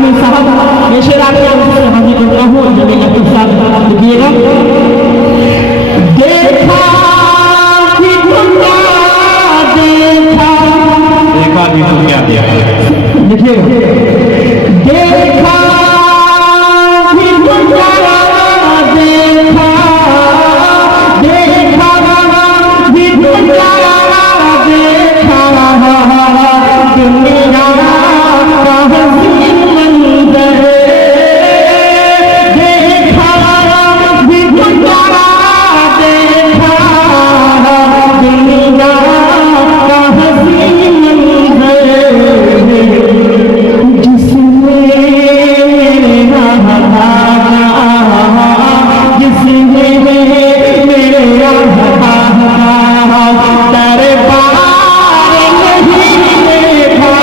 आलमी साहब ये शेर आपके से हाजिर करता हूँ, जब एक साथ लिखिएगा। देखा भी दुनिया देखा, देखा भी तो क्या देखा, लिखिएगा। देखा भी दुनिया देखा, देखा भी दुनिया देखा, दुनिया का हसीन मंजर देखा भी दुनिया देखा, दुनिया का हसीन मंजर जिसमें जिसमें मेरे दरबार नहीं देखा,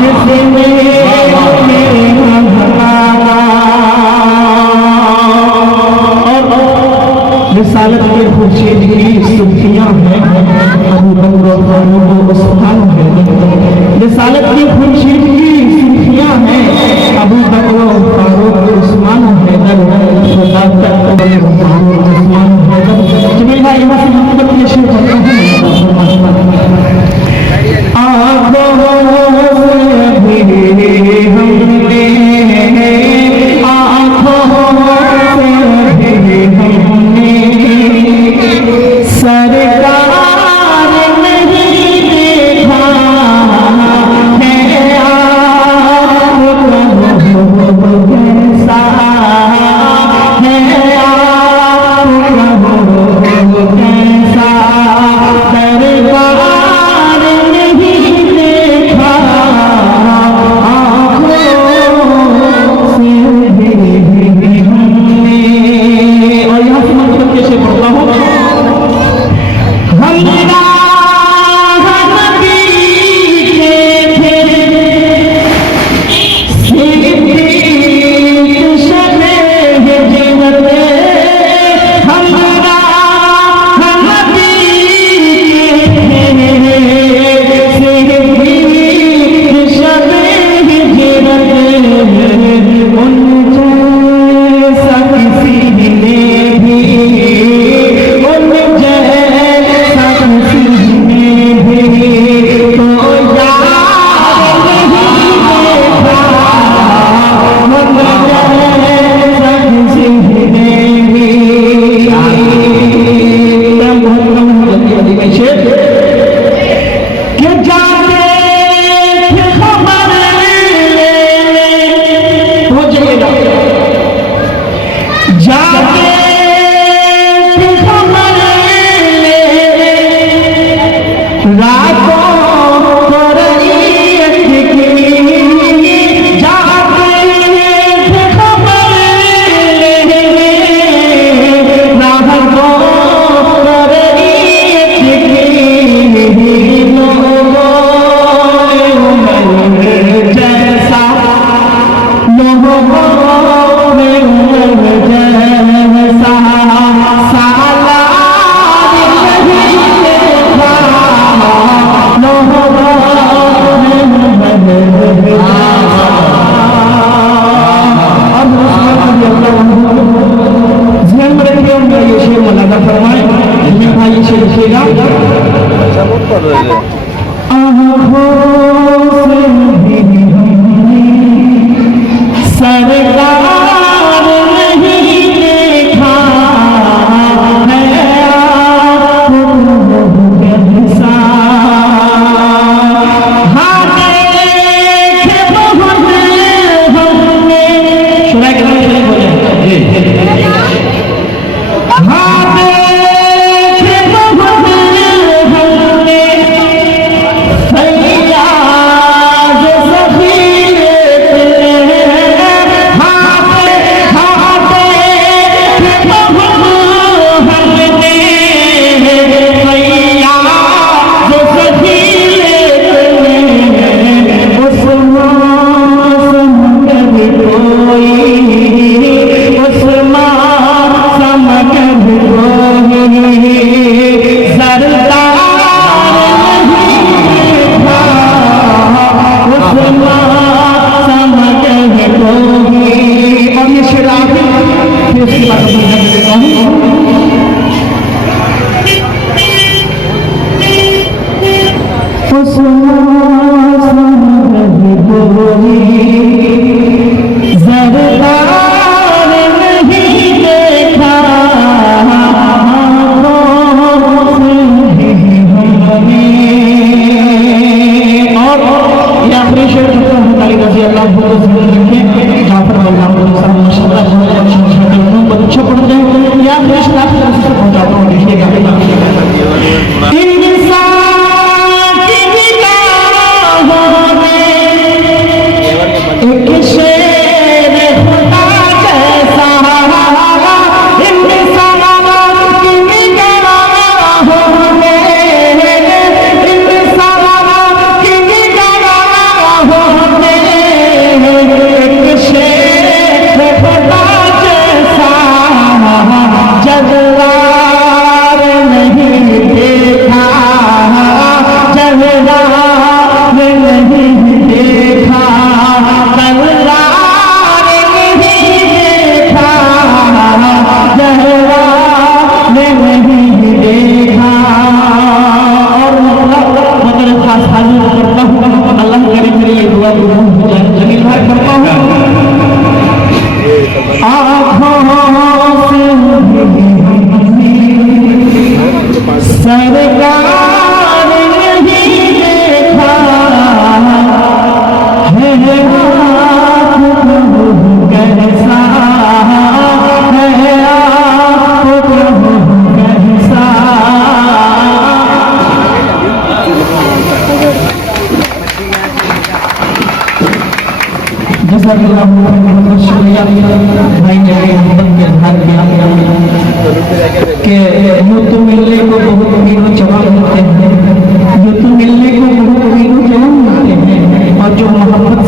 जिसमें रिसालत के खुर्शीद की सुर्खियां हैं, अबू बकर फारूक उस्मान है। रिसालत की खुर्शीद की सुर्खियां हैं, अबू बकर फारूक उस्मान है। उस्मान है। जमील भाई यहाँ से मोहब्बत के शेर पढ़ता हूँ। आँखों से भी हमने, आँखों से भी हमने कोई ज़रदार नहीं देखा और ये आखिरी शेर अली रज़ी अल्लाह जाफर बच्चों पढ़ जाए या पहुंचाता हूँ देखिएगा एक शेर खुदा जैसा इंसान की निगाहों में इंसान की निगाहों में एक शेर खुदा जैसा जलवार नहीं देखा जलवार नहीं देखा अल्लाह करे मेरी ये दुआ हो जाए जमील भाई करता हूँ आँखों से सरकार नहीं देखा है कैसा है कैसा शुक्रिया भाई ने मोहब्बत के इजहार किया कि यूं मिलने को बहुत वीरों जवान होते हैं यूं मिलने को बहुत वीरों जवान होते हैं और जो मोहब्बत